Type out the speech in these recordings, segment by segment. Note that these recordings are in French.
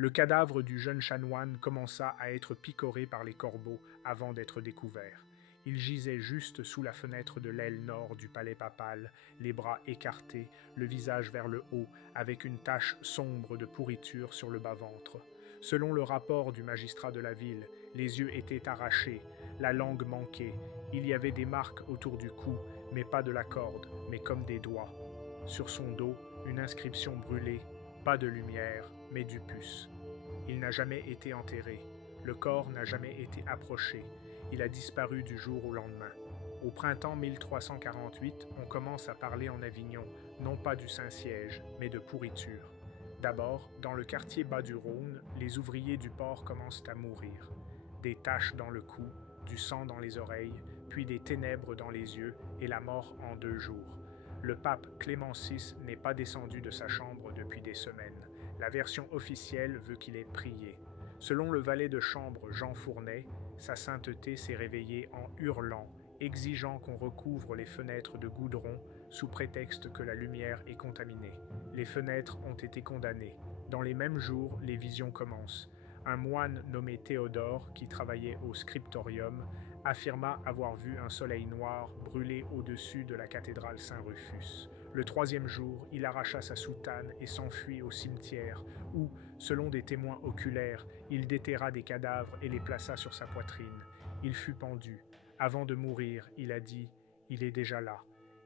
Le cadavre du jeune chanoine commença à être picoré par les corbeaux avant d'être découvert. Il gisait juste sous la fenêtre de l'aile nord du palais papal, les bras écartés, le visage vers le haut, avec une tache sombre de pourriture sur le bas-ventre. Selon le rapport du magistrat de la ville, les yeux étaient arrachés, la langue manquait, il y avait des marques autour du cou, mais pas de la corde, mais comme des doigts. Sur son dos, une inscription brûlée, pas de lumière, mais du puce. Il n'a jamais été enterré. Le corps n'a jamais été approché. Il a disparu du jour au lendemain. Au printemps 1348, on commence à parler en Avignon, non pas du Saint-Siège, mais de pourriture. D'abord, dans le quartier bas du Rhône, les ouvriers du port commencent à mourir. Des taches dans le cou, du sang dans les oreilles, puis des ténèbres dans les yeux et la mort en 2 jours. Le pape Clément VI n'est pas descendu de sa chambre depuis des semaines. La version officielle veut qu'il ait prié. Selon le valet de chambre Jean Fournet, sa sainteté s'est réveillée en hurlant, exigeant qu'on recouvre les fenêtres de goudron sous prétexte que la lumière est contaminée. Les fenêtres ont été condamnées. Dans les mêmes jours, les visions commencent. Un moine nommé Théodore, qui travaillait au scriptorium, affirma avoir vu un soleil noir brûler au-dessus de la cathédrale Saint-Rufus. Le 3e jour, il arracha sa soutane et s'enfuit au cimetière où, selon des témoins oculaires, il déterra des cadavres et les plaça sur sa poitrine. Il fut pendu. Avant de mourir, il a dit « Il est déjà là ».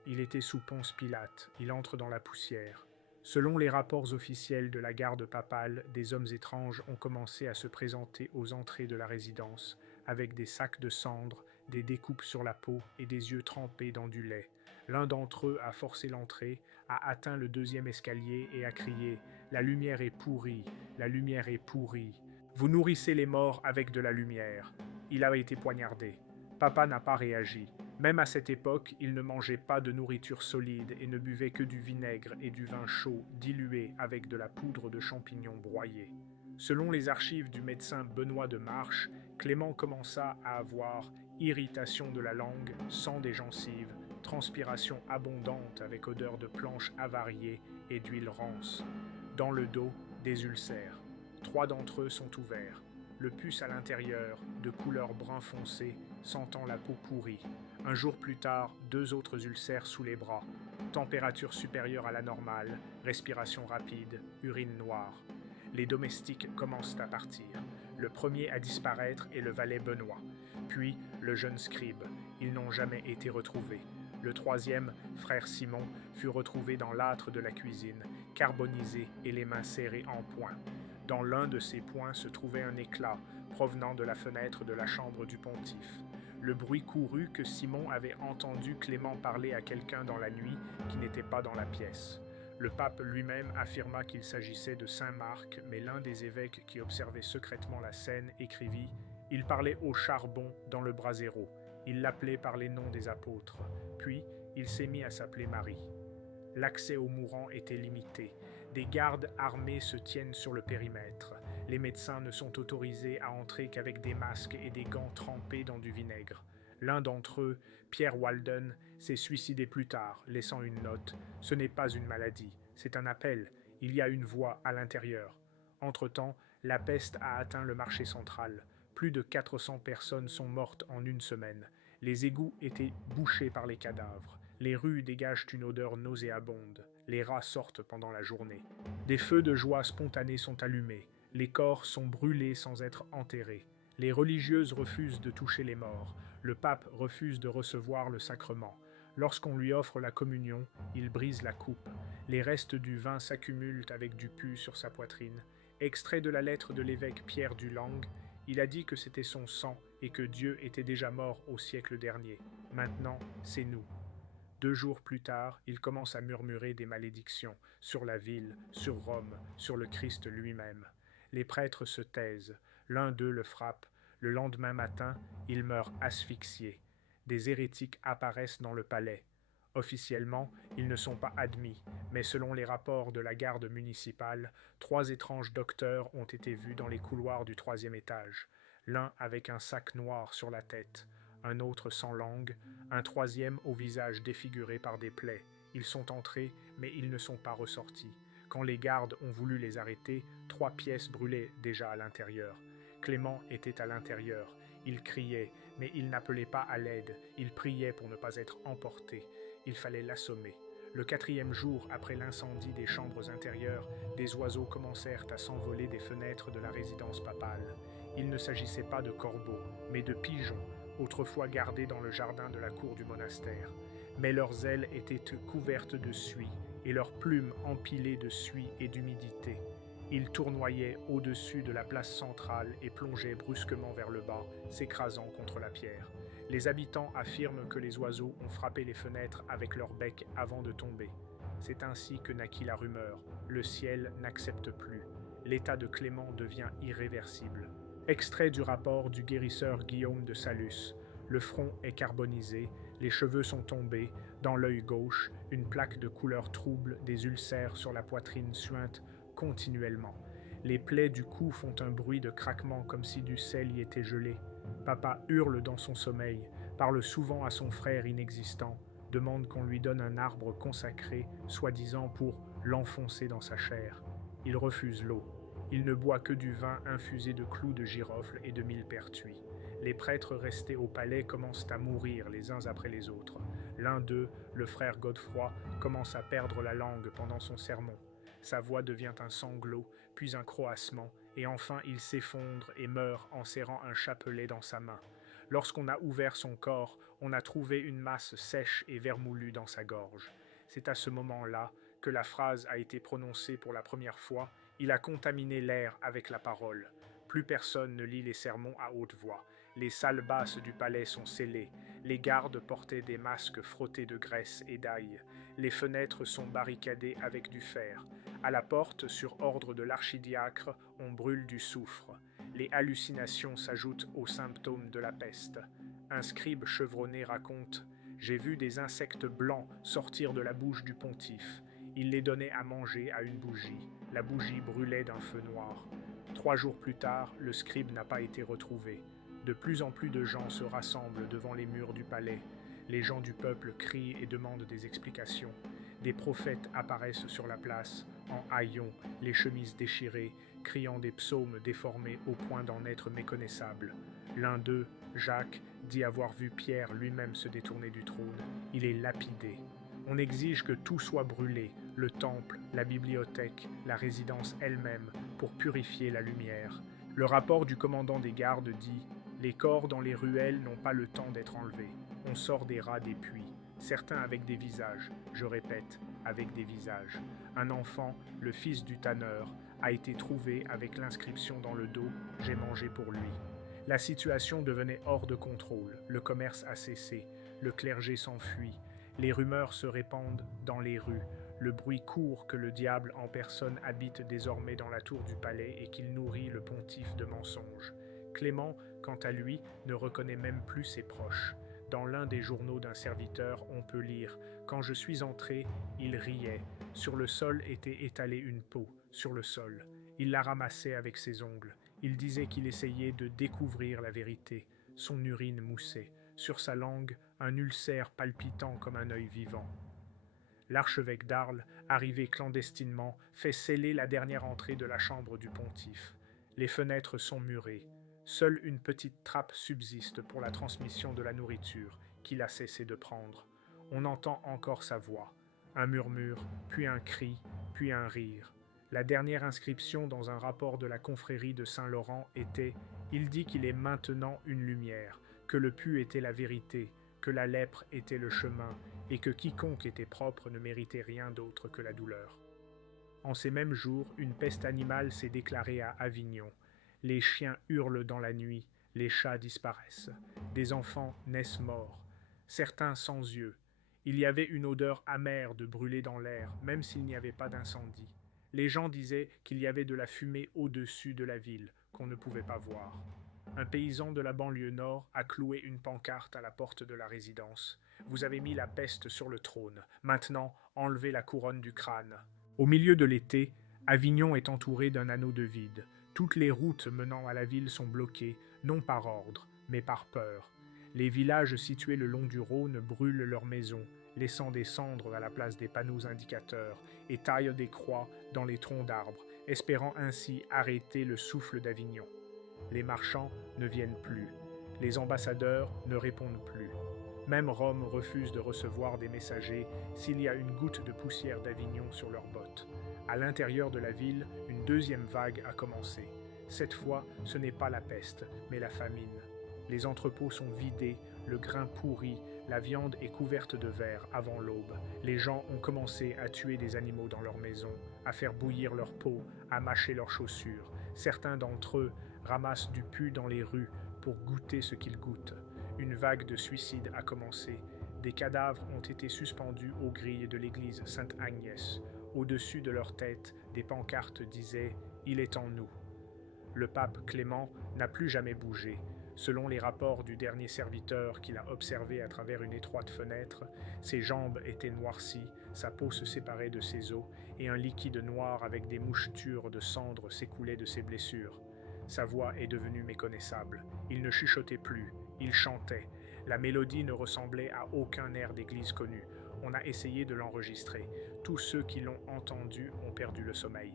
Il était sous Ponce Pilate, il entre dans la poussière. Selon les rapports officiels de la garde papale, des hommes étranges ont commencé à se présenter aux entrées de la résidence, avec des sacs de cendres, des découpes sur la peau et des yeux trempés dans du lait. L'un d'entre eux a forcé l'entrée, a atteint le 2e escalier et a crié « La lumière est pourrie, la lumière est pourrie. Vous nourrissez les morts avec de la lumière. » Il a été poignardé. Papa n'a pas réagi. Même à cette époque, il ne mangeait pas de nourriture solide et ne buvait que du vinaigre et du vin chaud dilué avec de la poudre de champignons broyés. Selon les archives du médecin Benoît de Marche, Clément commença à avoir irritation de la langue, sang des gencives, transpiration abondante avec odeur de planches avariées et d'huile rance. Dans le dos, des ulcères. 3 d'entre eux sont ouverts. Le pus à l'intérieur, de couleur brun foncé, sentant la peau pourrie. Un jour plus tard, 2 autres ulcères sous les bras. Température supérieure à la normale, respiration rapide, urine noire. Les domestiques commencent à partir. Le premier à disparaître est le valet Benoît, puis le jeune scribe. Ils n'ont jamais été retrouvés. Le 3e, frère Simon, fut retrouvé dans l'âtre de la cuisine, carbonisé et les mains serrées en poing. Dans l'un de ses poings se trouvait un éclat provenant de la fenêtre de la chambre du pontife. Le bruit courut que Simon avait entendu Clément parler à quelqu'un dans la nuit qui n'était pas dans la pièce. Le pape lui-même affirma qu'il s'agissait de saint Marc, mais l'un des évêques qui observait secrètement la scène écrivit « Il parlait au charbon dans le brasero. Il l'appelait par les noms des apôtres. Puis, il s'est mis à s'appeler Marie. » L'accès aux mourants était limité. Des gardes armés se tiennent sur le périmètre. Les médecins ne sont autorisés à entrer qu'avec des masques et des gants trempés dans du vinaigre. L'un d'entre eux, Pierre Walden, s'est suicidé plus tard, laissant une note. Ce n'est pas une maladie, c'est un appel. Il y a une voix à l'intérieur. Entre-temps, la peste a atteint le marché central. Plus de 400 personnes sont mortes en 1 semaine. Les égouts étaient bouchés par les cadavres. Les rues dégagent une odeur nauséabonde. Les rats sortent pendant la journée. Des feux de joie spontanés sont allumés. Les corps sont brûlés sans être enterrés. Les religieuses refusent de toucher les morts. Le pape refuse de recevoir le sacrement. Lorsqu'on lui offre la communion, il brise la coupe. Les restes du vin s'accumulent avec du pus sur sa poitrine. Extrait de la lettre de l'évêque Pierre du Lang, il a dit que c'était son sang et que Dieu était déjà mort au siècle dernier. Maintenant, c'est nous. 2 jours plus tard, il commence à murmurer des malédictions sur la ville, sur Rome, sur le Christ lui-même. Les prêtres se taisent. L'un d'eux le frappe. Le lendemain matin, il meurt asphyxié. Des hérétiques apparaissent dans le palais. Officiellement, ils ne sont pas admis, mais selon les rapports de la garde municipale, 3 étranges docteurs ont été vus dans les couloirs du 3e étage, l'un avec un sac noir sur la tête, un autre sans langue, un 3e au visage défiguré par des plaies. Ils sont entrés, mais ils ne sont pas ressortis. Quand les gardes ont voulu les arrêter, 3 pièces brûlaient déjà à l'intérieur. Clément était à l'intérieur. Il criait, mais il n'appelait pas à l'aide. Il priait pour ne pas être emporté. Il fallait l'assommer. Le 4e jour après l'incendie des chambres intérieures, des oiseaux commencèrent à s'envoler des fenêtres de la résidence papale. Il ne s'agissait pas de corbeaux, mais de pigeons, autrefois gardés dans le jardin de la cour du monastère. Mais leurs ailes étaient couvertes de suie, et leurs plumes empilées de suie et d'humidité. Ils tournoyaient au-dessus de la place centrale et plongeaient brusquement vers le bas, s'écrasant contre la pierre. Les habitants affirment que les oiseaux ont frappé les fenêtres avec leur bec avant de tomber. C'est ainsi que naquit la rumeur. Le ciel n'accepte plus. L'état de Clément devient irréversible. Extrait du rapport du guérisseur Guillaume de Salus. Le front est carbonisé, les cheveux sont tombés, dans l'œil gauche, une plaque de couleur trouble, des ulcères sur la poitrine suintent continuellement. Les plaies du cou font un bruit de craquement comme si du sel y était gelé. Papa hurle dans son sommeil, parle souvent à son frère inexistant, demande qu'on lui donne un arbre consacré, soi-disant pour l'enfoncer dans sa chair. Il refuse l'eau. Il ne boit que du vin infusé de clous de girofle et de millepertuis. Les prêtres restés au palais commencent à mourir les uns après les autres. L'un d'eux, le frère Godefroy, commence à perdre la langue pendant son sermon. Sa voix devient un sanglot, puis un croassement, et enfin il s'effondre et meurt en serrant un chapelet dans sa main. Lorsqu'on a ouvert son corps, on a trouvé une masse sèche et vermoulue dans sa gorge. C'est à ce moment-là que la phrase a été prononcée pour la première fois. Il a contaminé l'air avec la parole. Plus personne ne lit les sermons à haute voix. Les salles basses du palais sont scellées. Les gardes portaient des masques frottés de graisse et d'ail. Les fenêtres sont barricadées avec du fer. À la porte, sur ordre de l'archidiacre, on brûle du soufre. Les hallucinations s'ajoutent aux symptômes de la peste. Un scribe chevronné raconte « J'ai vu des insectes blancs sortir de la bouche du pontife. Il les donnait à manger à une bougie. La bougie brûlait d'un feu noir. 3 jours plus tard, le scribe n'a pas été retrouvé. De plus en plus de gens se rassemblent devant les murs du palais. Les gens du peuple crient et demandent des explications. Des prophètes apparaissent sur la place, en haillons, les chemises déchirées, criant des psaumes déformés au point d'en être méconnaissables. L'un d'eux, Jacques, dit avoir vu Pierre lui-même se détourner du trône. Il est lapidé. On exige que tout soit brûlé, le temple, la bibliothèque, la résidence elle-même, pour purifier la lumière. Le rapport du commandant des gardes dit « Les corps dans les ruelles n'ont pas le temps d'être enlevés. On sort des rats des puits, certains avec des visages, je répète, avec des visages. Un enfant, le fils du tanneur, a été trouvé avec l'inscription dans le dos « J'ai mangé pour lui ». La situation devenait hors de contrôle, le commerce a cessé, le clergé s'enfuit, les rumeurs se répandent dans les rues, le bruit court que le diable en personne habite désormais dans la tour du palais et qu'il nourrit le pontife de mensonges. Clément, quant à lui, ne reconnaît même plus ses proches. Dans l'un des journaux d'un serviteur, on peut lire « Quand je suis entré, il riait. Sur le sol était étalée une peau, sur le sol. Il la ramassait avec ses ongles. Il disait qu'il essayait de découvrir la vérité. Son urine moussait. Sur sa langue, un ulcère palpitant comme un œil vivant. » L'archevêque d'Arles, arrivé clandestinement, fait sceller la dernière entrée de la chambre du pontife. Les fenêtres sont murées. Seule une petite trappe subsiste pour la transmission de la nourriture qu'il a cessé de prendre. On entend encore sa voix. Un murmure, puis un cri, puis un rire. La dernière inscription dans un rapport de la confrérie de Saint-Laurent était « Il dit qu'il est maintenant une lumière, que le pu était la vérité, que la lèpre était le chemin, et que quiconque était propre ne méritait rien d'autre que la douleur. » En ces mêmes jours, une peste animale s'est déclarée à Avignon. Les chiens hurlent dans la nuit, les chats disparaissent. Des enfants naissent morts, certains sans yeux. Il y avait une odeur amère de brûler dans l'air, même s'il n'y avait pas d'incendie. Les gens disaient qu'il y avait de la fumée au-dessus de la ville, qu'on ne pouvait pas voir. Un paysan de la banlieue nord a cloué une pancarte à la porte de la résidence. « Vous avez mis la peste sur le trône. Maintenant, enlevez la couronne du crâne. » Au milieu de l'été, Avignon est entouré d'un anneau de vide. Toutes les routes menant à la ville sont bloquées, non par ordre, mais par peur. Les villages situés le long du Rhône brûlent leurs maisons. laissant des cendres à la place des panneaux indicateurs, et taillent des croix dans les troncs d'arbres, espérant ainsi arrêter le souffle d'Avignon. Les marchands ne viennent plus, les ambassadeurs ne répondent plus. Même Rome refuse de recevoir des messagers s'il y a une goutte de poussière d'Avignon sur leurs bottes. À l'intérieur de la ville, une deuxième vague a commencé. Cette fois, ce n'est pas la peste, mais la famine. Les entrepôts sont vidés, le grain pourri, la viande est couverte de vers avant l'aube. Les gens ont commencé à tuer des animaux dans leurs maisons, à faire bouillir leur peau, à mâcher leurs chaussures. Certains d'entre eux ramassent du pu dans les rues pour goûter ce qu'ils goûtent. Une vague de suicides a commencé. Des cadavres ont été suspendus aux grilles de l'église Sainte-Agnès. Au-dessus de leur tête, des pancartes disaient « Il est en nous ». Le pape Clément n'a plus jamais bougé. Selon les rapports du dernier serviteur qu'il a observé à travers une étroite fenêtre, ses jambes étaient noircies, sa peau se séparait de ses os, et un liquide noir avec des mouchetures de cendres s'écoulait de ses blessures. Sa voix est devenue méconnaissable. Il ne chuchotait plus, il chantait. La mélodie ne ressemblait à aucun air d'église connu. On a essayé de l'enregistrer. Tous ceux qui l'ont entendu ont perdu le sommeil.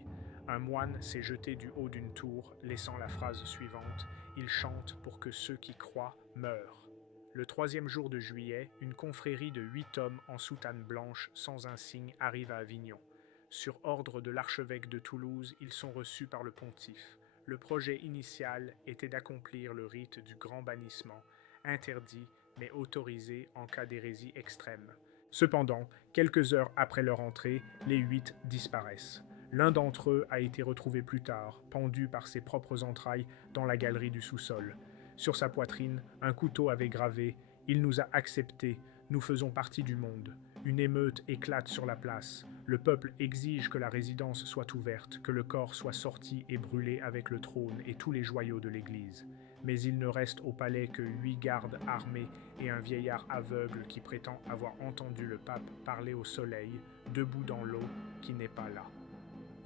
Un moine s'est jeté du haut d'une tour, laissant la phrase suivante « Il chante pour que ceux qui croient meurent ». Le 3e jour de juillet, une confrérie de 8 hommes en soutane blanche sans un signe arrive à Avignon. Sur ordre de l'archevêque de Toulouse, ils sont reçus par le pontife. Le projet initial était d'accomplir le rite du grand bannissement, interdit mais autorisé en cas d'hérésie extrême. Cependant, quelques heures après leur entrée, les 8 disparaissent. L'un d'entre eux a été retrouvé plus tard, pendu par ses propres entrailles dans la galerie du sous-sol. Sur sa poitrine, un couteau avait gravé « Il nous a acceptés, nous faisons partie du monde ». Une émeute éclate sur la place. Le peuple exige que la résidence soit ouverte, que le corps soit sorti et brûlé avec le trône et tous les joyaux de l'église. Mais il ne reste au palais que 8 gardes armés et un vieillard aveugle qui prétend avoir entendu le pape parler au soleil, debout dans l'eau, qui n'est pas là.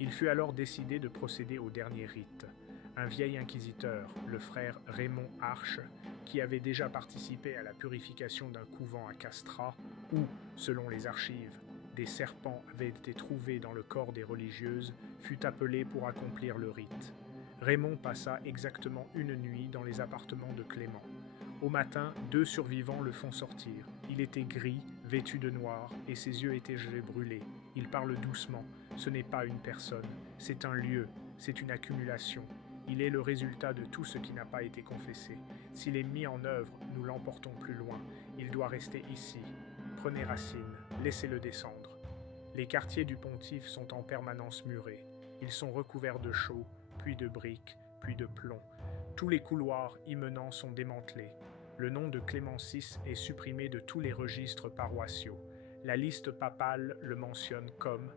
Il fut alors décidé de procéder au dernier rite. Un vieil inquisiteur, le frère Raymond Arche, qui avait déjà participé à la purification d'un couvent à Castres, où, selon les archives, des serpents avaient été trouvés dans le corps des religieuses, fut appelé pour accomplir le rite. Raymond passa exactement une nuit dans les appartements de Clément. Au matin, 2 survivants le font sortir. Il était gris, vêtu de noir, et ses yeux étaient gelés brûlés. Il parle doucement. Ce n'est pas une personne, c'est un lieu, c'est une accumulation. Il est le résultat de tout ce qui n'a pas été confessé. S'il est mis en œuvre, nous l'emportons plus loin. Il doit rester ici. Prenez racine, laissez-le descendre. Les quartiers du pontife sont en permanence murés. Ils sont recouverts de chaux, puis de briques, puis de plomb. Tous les couloirs y menant sont démantelés. Le nom de Clément VI est supprimé de tous les registres paroissiaux. La liste papale le mentionne comme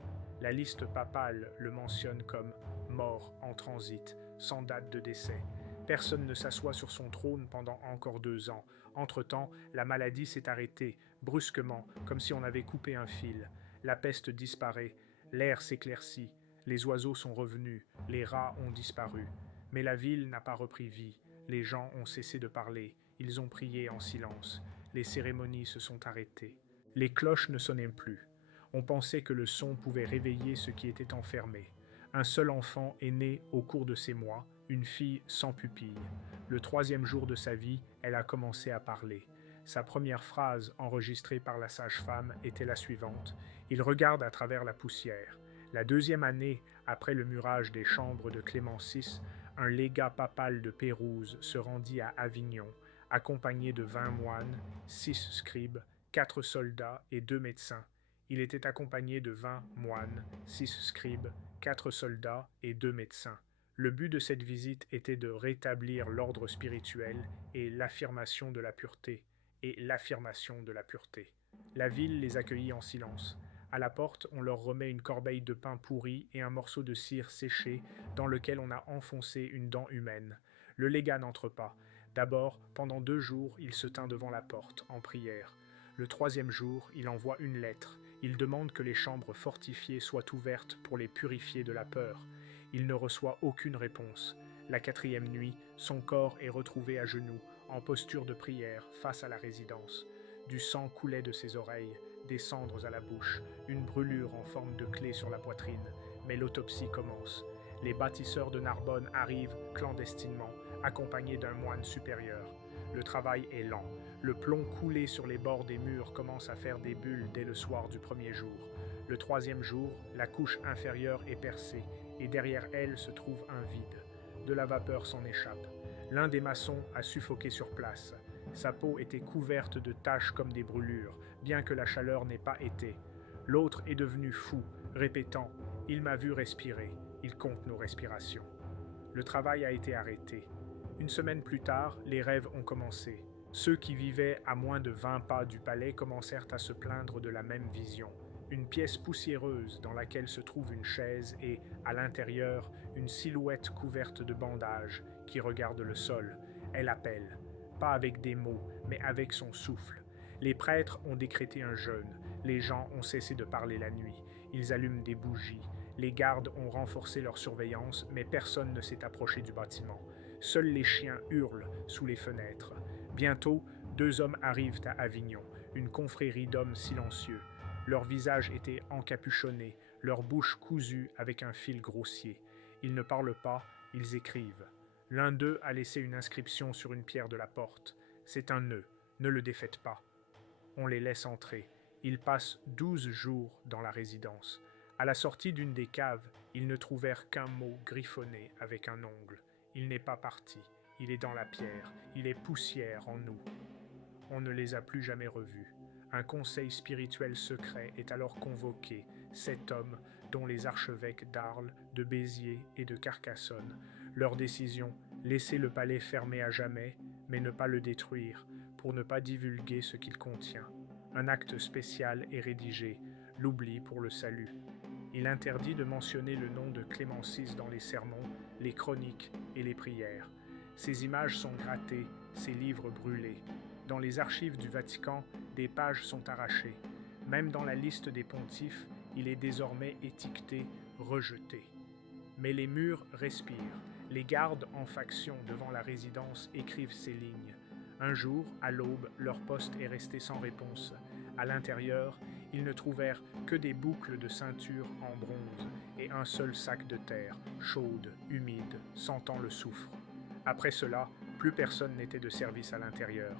mort en transit, sans date de décès. Personne ne s'assoit sur son trône pendant encore 2 ans. Entre-temps, la maladie s'est arrêtée, brusquement, comme si on avait coupé un fil. La peste disparaît, l'air s'éclaircit, les oiseaux sont revenus, les rats ont disparu. Mais la ville n'a pas repris vie, les gens ont cessé de parler, ils ont prié en silence, les cérémonies se sont arrêtées. Les cloches ne sonnaient plus. On pensait que le son pouvait réveiller ceux qui étaient enfermés. Un seul enfant est né au cours de ces mois, une fille sans pupille. Le 3e jour de sa vie, elle a commencé à parler. Sa première phrase, enregistrée par la sage-femme, était la suivante. Il regarde à travers la poussière. La 2e année, après le murage des chambres de Clément VI, un légat papal de Pérouse se rendit à Avignon, accompagné de 20 moines, 6 scribes, 4 soldats et 2 médecins. Il était accompagné de 20 moines, 6 scribes, 4 soldats et 2 médecins. Le but de cette visite était de rétablir l'ordre spirituel et l'affirmation de la pureté. La ville les accueillit en silence. À la porte, on leur remet une corbeille de pain pourri et un morceau de cire séché dans lequel on a enfoncé une dent humaine. Le légat n'entre pas. D'abord, pendant 2 jours, il se tint devant la porte, en prière. Le 3e jour, il envoie une lettre. Il demande que les chambres fortifiées soient ouvertes pour les purifier de la peur. Il ne reçoit aucune réponse. La 4e nuit, son corps est retrouvé à genoux, en posture de prière, face à la résidence. Du sang coulait de ses oreilles. des cendres à la bouche, une brûlure en forme de clé sur la poitrine. Mais l'autopsie commence. Les bâtisseurs de Narbonne arrivent clandestinement, accompagnés d'un moine supérieur. Le travail est lent. Le plomb coulé sur les bords des murs commence à faire des bulles dès le soir du premier jour. Le troisième jour, la couche inférieure est percée et derrière elle se trouve un vide. De la vapeur s'en échappe. L'un des maçons a suffoqué sur place. Sa peau était couverte de taches comme des brûlures, bien que la chaleur n'ait pas été. L'autre est devenu fou, répétant « Il m'a vu respirer, il compte nos respirations ». Le travail a été arrêté. Une semaine plus tard, les rêves ont commencé. Ceux qui vivaient à moins de 20 pas du palais commencèrent à se plaindre de la même vision. Une pièce poussiéreuse dans laquelle se trouve une chaise et, à l'intérieur, une silhouette couverte de bandages qui regarde le sol. Elle appelle, pas avec des mots, mais avec son souffle. Les prêtres ont décrété un jeûne. Les gens ont cessé de parler la nuit. Ils allument des bougies. Les gardes ont renforcé leur surveillance, mais personne ne s'est approché du bâtiment. Seuls les chiens hurlent sous les fenêtres. Bientôt, 2 hommes arrivent à Avignon, une confrérie d'hommes silencieux. Leurs visages étaient encapuchonnés, leurs bouches cousues avec un fil grossier. Ils ne parlent pas, ils écrivent. L'un d'eux a laissé une inscription sur une pierre de la porte. C'est un nœud, ne le défaites pas. On les laisse entrer. Ils passent 12 jours dans la résidence. À la sortie d'une des caves, ils ne trouvèrent qu'un mot griffonné avec un ongle. Il n'est pas parti, il est dans la pierre, il est poussière en nous. On ne les a plus jamais revus. Un conseil spirituel secret est alors convoqué, 7 hommes, dont les archevêques d'Arles, de Béziers et de Carcassonne. Leur décision, laisser le palais fermé à jamais, mais ne pas le détruire, pour ne pas divulguer ce qu'il contient. Un acte spécial est rédigé, l'oubli pour le salut. Il interdit de mentionner le nom de Clément VI dans les sermons, les chroniques et les prières. Ces images sont grattées, ces livres brûlés. Dans les archives du Vatican, des pages sont arrachées. Même dans la liste des pontifes, il est désormais étiqueté « rejeté ». Mais les murs respirent. Les gardes en faction devant la résidence écrivent ces lignes. Un jour, à l'aube, leur poste est resté sans réponse. À l'intérieur, ils ne trouvèrent que des boucles de ceinture en bronze et un seul sac de terre, chaude, humide, sentant le soufre. Après cela, plus personne n'était de service à l'intérieur.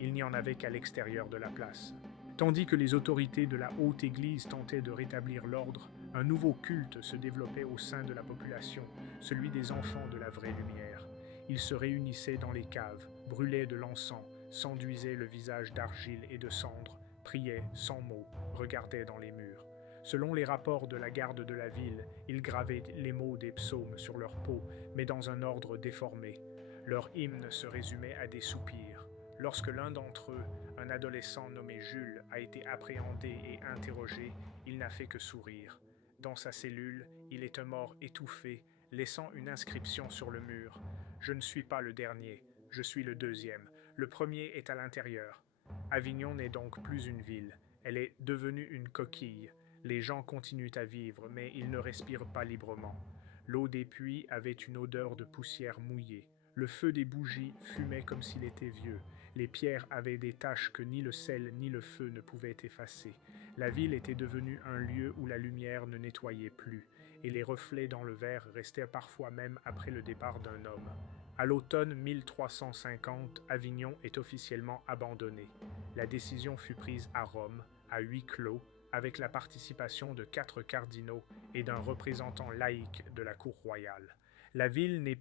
Il n'y en avait qu'à l'extérieur de la place. Tandis que les autorités de la haute église tentaient de rétablir l'ordre, un nouveau culte se développait au sein de la population, celui des enfants de la vraie lumière. Ils se réunissaient dans les caves, brûlaient de l'encens, s'enduisaient le visage d'argile et de cendre, priaient sans mots, regardaient dans les murs. Selon les rapports de la garde de la ville, ils gravaient les mots des psaumes sur leur peau, mais dans un ordre déformé. Leur hymne se résumait à des soupirs. Lorsque l'un d'entre eux, un adolescent nommé Jules, a été appréhendé et interrogé, il n'a fait que sourire. Dans sa cellule, il est un mort étouffé, laissant une inscription sur le mur. « Je ne suis pas le dernier, je suis le deuxième. Le premier est à l'intérieur. » Avignon n'est donc plus une ville, elle est devenue une coquille. Les gens continuent à vivre, mais ils ne respirent pas librement. L'eau des puits avait une odeur de poussière mouillée. Le feu des bougies fumait comme s'il était vieux. Les pierres avaient des taches que ni le sel ni le feu ne pouvaient effacer. La ville était devenue un lieu où la lumière ne nettoyait plus, et les reflets dans le verre restaient parfois même après le départ d'un homme. À l'automne 1350, Avignon est officiellement abandonnée. La décision fut prise à Rome, à huis clos, avec la participation de 4 cardinaux et d'un représentant laïque de la cour royale. La ville n'est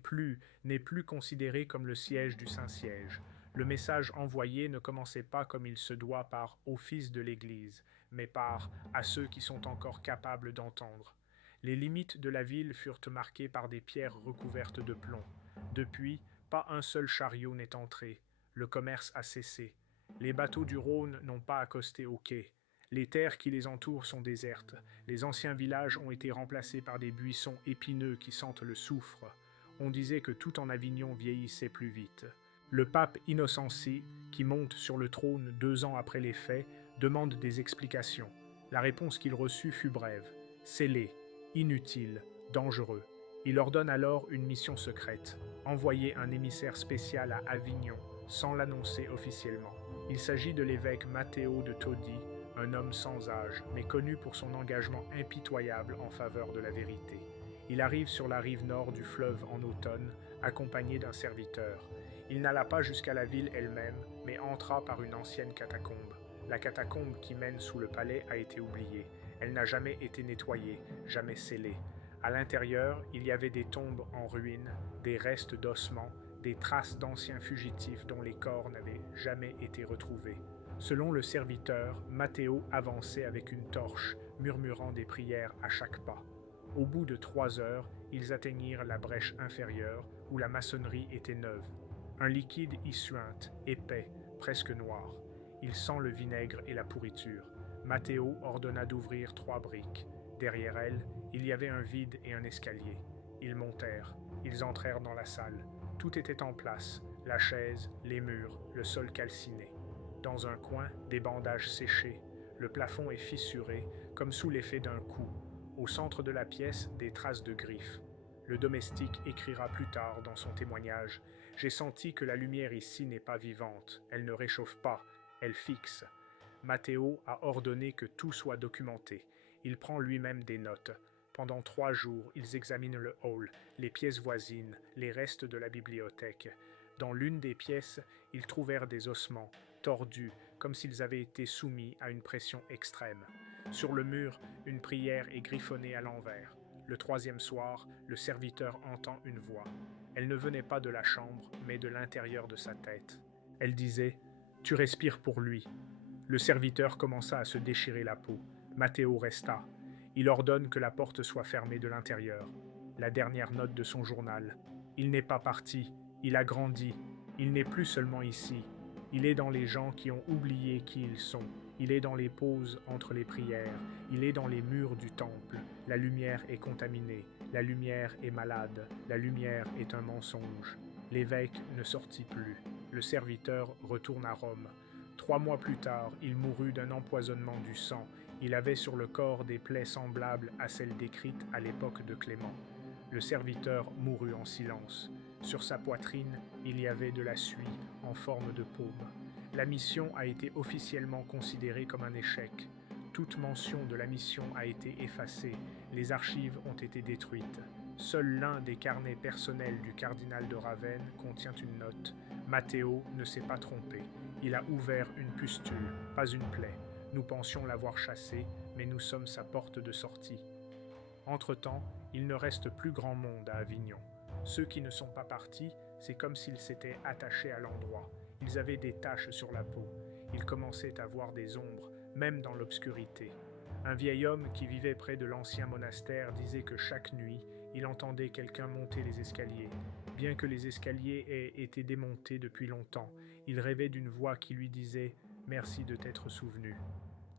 plus considérée comme le siège du Saint-Siège. Le message envoyé ne commençait pas comme il se doit par « office de l'Église », mais par « à ceux qui sont encore capables d'entendre ». Les limites de la ville furent marquées par des pierres recouvertes de plomb. Depuis, pas un seul chariot n'est entré. Le commerce a cessé. Les bateaux du Rhône n'ont pas accosté au quai. Les terres qui les entourent sont désertes. Les anciens villages ont été remplacés par des buissons épineux qui sentent le soufre. On disait que tout en Avignon vieillissait plus vite. Le pape Innocentie, qui monte sur le trône 2 ans après les faits, demande des explications. La réponse qu'il reçut fut brève. Scellé, inutile, dangereux. Il ordonne alors une mission secrète, envoyer un émissaire spécial à Avignon, sans l'annoncer officiellement. Il s'agit de l'évêque Matteo de Todi, un homme sans âge, mais connu pour son engagement impitoyable en faveur de la vérité. Il arrive sur la rive nord du fleuve en automne, accompagné d'un serviteur. Il n'alla pas jusqu'à la ville elle-même, mais entra par une ancienne catacombe. La catacombe qui mène sous le palais a été oubliée. Elle n'a jamais été nettoyée, jamais scellée. À l'intérieur, il y avait des tombes en ruine, des restes d'ossements, des traces d'anciens fugitifs dont les corps n'avaient jamais été retrouvés. Selon le serviteur, Matteo avançait avec une torche, murmurant des prières à chaque pas. Au bout de 3 heures, ils atteignirent la brèche inférieure, où la maçonnerie était neuve. Un liquide y suinte, épais, presque noir. Il sent le vinaigre et la pourriture. Matteo ordonna d'ouvrir 3 briques. Derrière elles, il y avait un vide et un escalier. Ils montèrent. Ils entrèrent dans la salle. Tout était en place, la chaise, les murs, le sol calciné. Dans un coin, des bandages séchés. Le plafond est fissuré, comme sous l'effet d'un coup. Au centre de la pièce, des traces de griffes. Le domestique écrira plus tard dans son témoignage « J'ai senti que la lumière ici n'est pas vivante, elle ne réchauffe pas, elle fixe. » Matteo a ordonné que tout soit documenté. Il prend lui-même des notes. Pendant 3 jours, ils examinent le hall, les pièces voisines, les restes de la bibliothèque. Dans l'une des pièces, ils trouvèrent des ossements, tordus, comme s'ils avaient été soumis à une pression extrême. Sur le mur, une prière est griffonnée à l'envers. Le 3e soir, le serviteur entend une voix. Elle ne venait pas de la chambre, mais de l'intérieur de sa tête. Elle disait « Tu respires pour lui ». Le serviteur commença à se déchirer la peau. Matteo resta. Il ordonne que la porte soit fermée de l'intérieur. La dernière note de son journal. Il n'est pas parti, il a grandi. Il n'est plus seulement ici. Il est dans les gens qui ont oublié qui ils sont. Il est dans les pauses entre les prières. Il est dans les murs du temple. La lumière est contaminée. La lumière est malade. La lumière est un mensonge. L'évêque ne sortit plus. Le serviteur retourne à Rome. 3 mois plus tard, il mourut d'un empoisonnement du sang. Il avait sur le corps des plaies semblables à celles décrites à l'époque de Clément. Le serviteur mourut en silence. Sur sa poitrine, il y avait de la suie en forme de paume. La mission a été officiellement considérée comme un échec. Toute mention de la mission a été effacée. Les archives ont été détruites. Seul l'un des carnets personnels du cardinal de Ravenne contient une note. Matteo ne s'est pas trompé. Il a ouvert une pustule, pas une plaie. Nous pensions l'avoir chassé, mais nous sommes sa porte de sortie. Entre-temps, il ne reste plus grand monde à Avignon. Ceux qui ne sont pas partis, c'est comme s'ils s'étaient attachés à l'endroit. Ils avaient des taches sur la peau. Ils commençaient à voir des ombres, même dans l'obscurité. Un vieil homme qui vivait près de l'ancien monastère disait que chaque nuit, il entendait quelqu'un monter les escaliers. Bien que les escaliers aient été démontés depuis longtemps, il rêvait d'une voix qui lui disait « Merci de t'être souvenu ».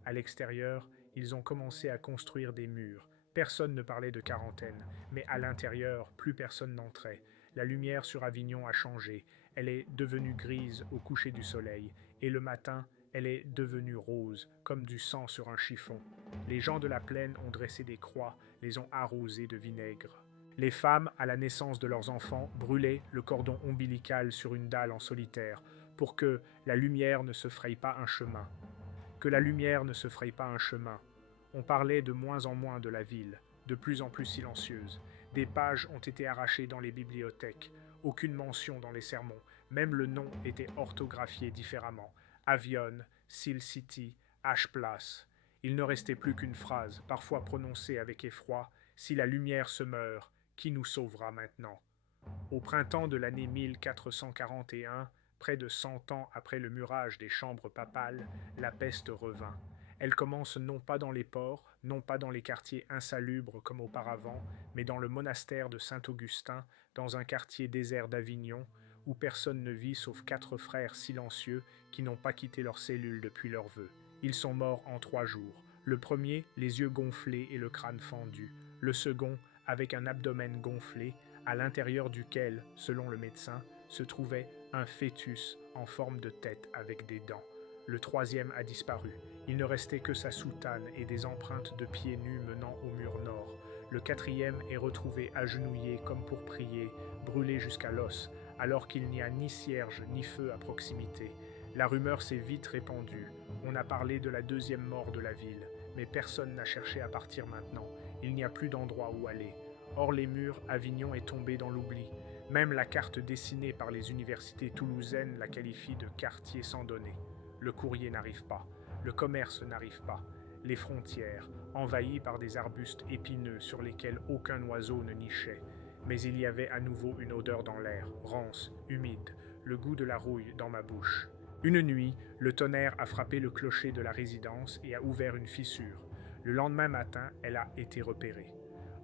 À l'extérieur, ils ont commencé à construire des murs. Personne ne parlait de quarantaine, mais à l'intérieur, plus personne n'entrait. La lumière sur Avignon a changé. Elle est devenue grise au coucher du soleil, et le matin, elle est devenue rose, comme du sang sur un chiffon. Les gens de la plaine ont dressé des croix, les ont arrosés de vinaigre. Les femmes, à la naissance de leurs enfants, brûlaient le cordon ombilical sur une dalle en solitaire, pour que la lumière ne se fraye pas un chemin. Que la lumière ne se fraye pas un chemin. On parlait de moins en moins de la ville, de plus en plus silencieuse. Des pages ont été arrachées dans les bibliothèques, aucune mention dans les sermons, même le nom était orthographié différemment. Avion, Seal City, Ash Place. Il ne restait plus qu'une phrase, parfois prononcée avec effroi, « Si la lumière se meurt, qui nous sauvera maintenant ?» Au printemps de l'année 1441, près de 100 ans après le murage des chambres papales, la peste revint. Elle commence non pas dans les ports, non pas dans les quartiers insalubres comme auparavant, mais dans le monastère de Saint-Augustin, dans un quartier désert d'Avignon, où personne ne vit sauf 4 frères silencieux qui n'ont pas quitté leur cellule depuis leur vœu. Ils sont morts en 3 jours. Le premier, les yeux gonflés et le crâne fendu. Le second, avec un abdomen gonflé, à l'intérieur duquel, selon le médecin, se trouvait un fœtus en forme de tête avec des dents. Le troisième a disparu. Il ne restait que sa soutane et des empreintes de pieds nus menant au mur nord. Le quatrième est retrouvé agenouillé comme pour prier, brûlé jusqu'à l'os, alors qu'il n'y a ni cierge ni feu à proximité. La rumeur s'est vite répandue. On a parlé de la deuxième mort de la ville, mais personne n'a cherché à partir maintenant. Il n'y a plus d'endroit où aller. Hors les murs, Avignon est tombé dans l'oubli. Même la carte dessinée par les universités toulousaines la qualifie de quartier sans données. Le courrier n'arrive pas, le commerce n'arrive pas, les frontières, envahies par des arbustes épineux sur lesquels aucun oiseau ne nichait. Mais il y avait à nouveau une odeur dans l'air, rance, humide, le goût de la rouille dans ma bouche. Une nuit, le tonnerre a frappé le clocher de la résidence et a ouvert une fissure. Le lendemain matin, elle a été repérée.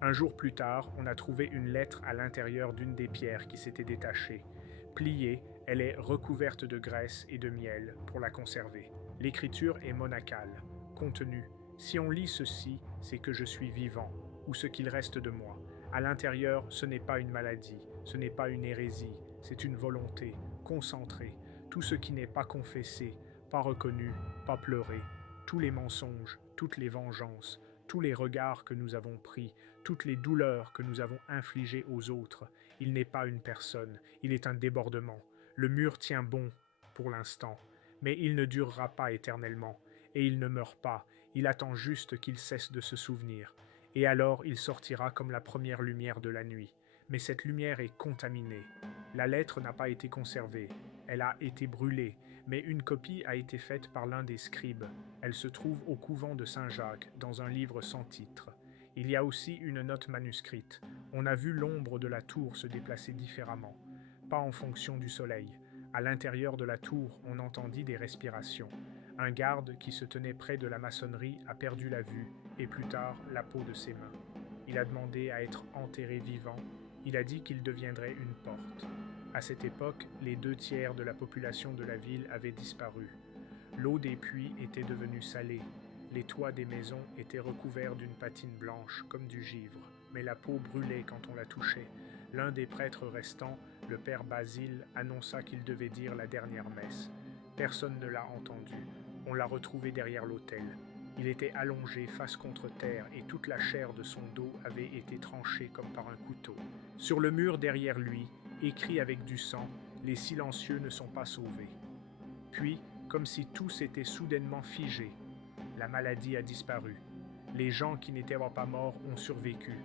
Un jour plus tard, on a trouvé une lettre à l'intérieur d'une des pierres qui s'était détachée. Pliée, elle est recouverte de graisse et de miel pour la conserver. L'écriture est monacale. Contenu: si on lit ceci, c'est que je suis vivant, ou ce qu'il reste de moi. À l'intérieur, ce n'est pas une maladie, ce n'est pas une hérésie, c'est une volonté, concentrée. Tout ce qui n'est pas confessé, pas reconnu, pas pleuré. Tous les mensonges, toutes les vengeances, tous les regards que nous avons pris, toutes les douleurs que nous avons infligées aux autres. Il n'est pas une personne, il est un débordement. Le mur tient bon, pour l'instant, mais il ne durera pas éternellement, et il ne meurt pas, il attend juste qu'il cesse de se souvenir. Et alors il sortira comme la première lumière de la nuit. Mais cette lumière est contaminée. La lettre n'a pas été conservée, elle a été brûlée, mais une copie a été faite par l'un des scribes. Elle se trouve au couvent de Saint-Jacques, dans un livre sans titre. Il y a aussi une note manuscrite. On a vu l'ombre de la tour se déplacer différemment, pas en fonction du soleil. À l'intérieur de la tour, on entendit des respirations. Un garde qui se tenait près de la maçonnerie a perdu la vue et plus tard la peau de ses mains. Il a demandé à être enterré vivant. Il a dit qu'il deviendrait une porte. À cette époque, les 2/3 de la population de la ville avait disparu. L'eau des puits était devenue salée. Les toits des maisons étaient recouverts d'une patine blanche, comme du givre, mais la peau brûlait quand on la touchait. L'un des prêtres restants, le père Basile, annonça qu'il devait dire la dernière messe. Personne ne l'a entendu. On l'a retrouvé derrière l'autel. Il était allongé face contre terre et toute la chair de son dos avait été tranchée comme par un couteau. Sur le mur derrière lui, écrit avec du sang, « Les silencieux ne sont pas sauvés ». Puis, comme si tout s'était soudainement figé, la maladie a disparu. Les gens qui n'étaient pas morts ont survécu.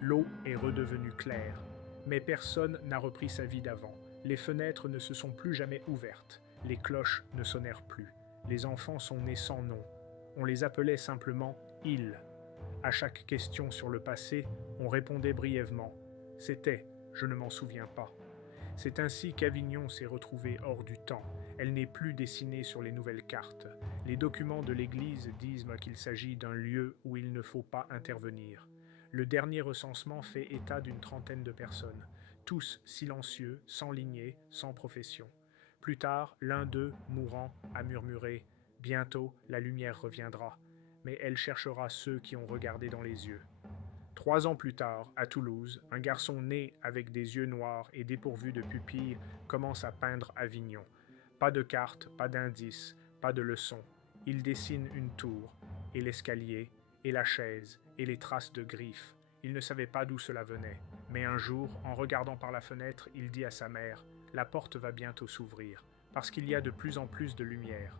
L'eau est redevenue claire. Mais personne n'a repris sa vie d'avant. Les fenêtres ne se sont plus jamais ouvertes. Les cloches ne sonnèrent plus. Les enfants sont nés sans nom. On les appelait simplement « ils ». À chaque question sur le passé, on répondait brièvement « C'était, je ne m'en souviens pas ». C'est ainsi qu'Avignon s'est retrouvée hors du temps. Elle n'est plus dessinée sur les nouvelles cartes. Les documents de l'Église disent qu'il s'agit d'un lieu où il ne faut pas intervenir. Le dernier recensement fait état d'une 30aine de personnes, tous silencieux, sans lignée, sans profession. Plus tard, l'un d'eux, mourant, a murmuré « Bientôt, la lumière reviendra », mais elle cherchera ceux qui ont regardé dans les yeux. 3 ans plus tard, à Toulouse, un garçon né avec des yeux noirs et dépourvu de pupilles commence à peindre Avignon. Pas de carte, pas d'indice, pas de leçon. Il dessine une tour, et l'escalier, et la chaise, et les traces de griffes. Il ne savait pas d'où cela venait. Mais un jour, en regardant par la fenêtre, il dit à sa mère « La porte va bientôt s'ouvrir, parce qu'il y a de plus en plus de lumière.